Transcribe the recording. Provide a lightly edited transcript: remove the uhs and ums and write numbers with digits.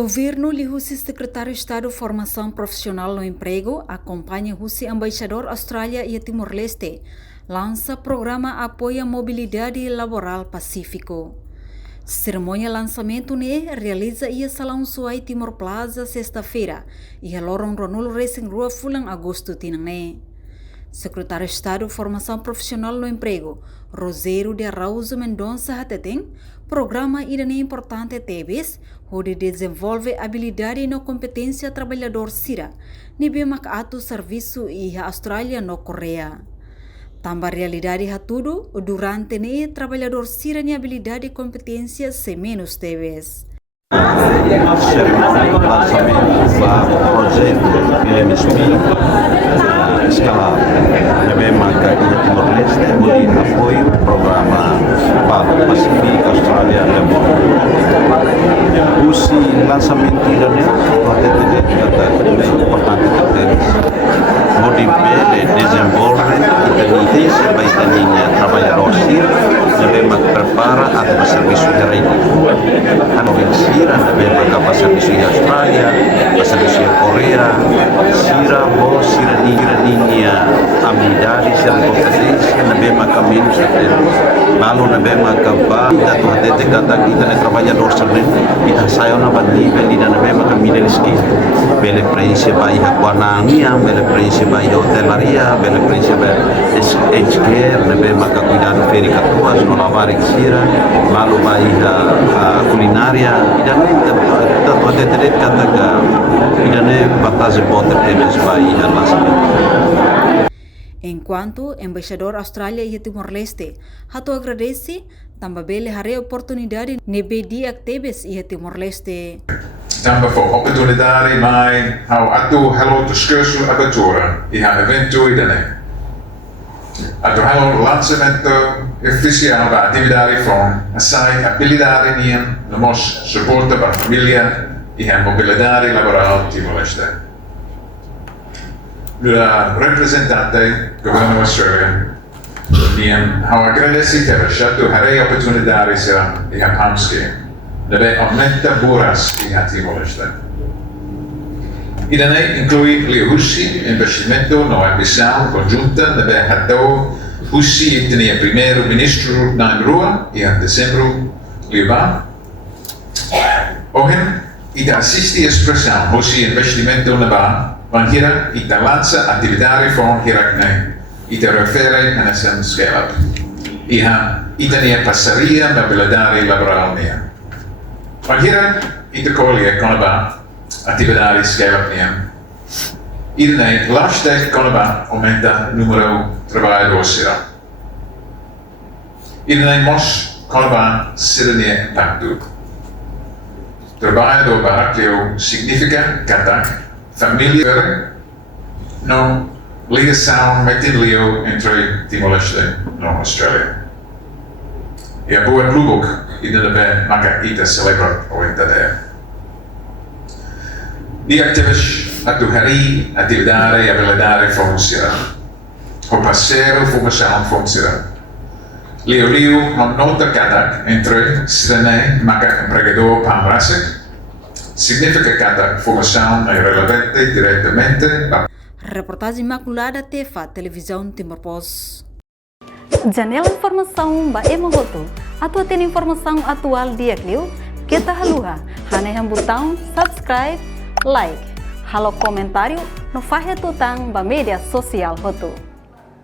Governo lihusi Secretário de Estado de Formação Profissional no Emprego acompanha o embaixador Austrália e Timor-Leste lança programa apoio à mobilidade laboral pacífico. Cerimônia lançamento realiza ia Salão Suai Timor Plaza sexta-feira e a Lorong Ronul Racing Rua Fulang Agosto tinang. Secretário de Estado de Formação Profissional no Emprego, Roseiro de Araújo Mendonça Hateteng, programa idane importante TEBES, onde desenvolve habilidade e competência trabalhador Sira, nibe atu serviço e a Austrália no Coreia. Tambah realidade tudo, durante trabalhador Sira ni habilidade e competência se menos TEBES. Cerimônia lançamento do projeto PMSP escalado na mesma cadeia Timor-Leste de apoio ao programa PAD Pacífico Austrália Esse lançamento irane é importante motive desenvolve inteligência para a trabalhador na mesma prepara até serviço de reino Sira na mesma capa serviço de Austrália, serviço de Coreia, Sira ou Sirania habilidade e competência na mesma caminho lalu na mesma capa da tua dekata kita na trabalhador também e da saio na nível e na mesma caminho skill bele experiência vai a guanania bele experiência vai a hotelaria bele experiência vai healthcare na mesma cuidado férica tuas no lavar Sira lalu vai a culinária e da tua kata e da vantagem boa temos vai a lançamento. Enquanto embaixador Austrália e Timor-Leste, Hato agradece também bele hare oportunidade nebe di actebes e Timor-Leste. Também for oportunidade mai hau atu halo discurso abertura e ha evento idane. Atu halo lançamento oficial da atividade from assai habilidade niam namos suporta para família e a mobilidade laboral Timor-Leste. La representante Governo Austrália niam hau agradeci ter achado hare oportunidade será e a Pamski deve aumenta buras e a Timor-Leste. Idane inclui lihusi investimento no ambição conjunta deve hato husi itnia primeiro ministro na rua e a dezembro liba. Ohen ida assisti expressão husi investimento na ba Wanneer ik de laatste activiteit van Hirakne, ik te refere aan een scale-up. Iedereen passaria mobilidade laboral neer. Wanneer ik de collega kan ba activiteit scale-up neer. Iedereen lastig kan ba aumenta numero trabalhadores. Iedereen mos kan ba sirene impacto. Trabalhador barakio significa katak família não ligação metilio entre Timor-Leste e Austrália. E a boa lubuk ainda deve maka ita celebrar o entender. Di activis atu hari atividade e habilidade funciona. O parceiro formação funciona. Liu nota katak entre sirene maka empregador pamrasik significa cada formação é relevante diretamente. Reportagem Imaculada Tefa, Televisão Timor-Post. Janela informação ba emogoto. Atau tem informação atual dia kliu, kita haluha. Hane botão subscribe, like. Halo comentário no fahe tutang ba media sosial hotu.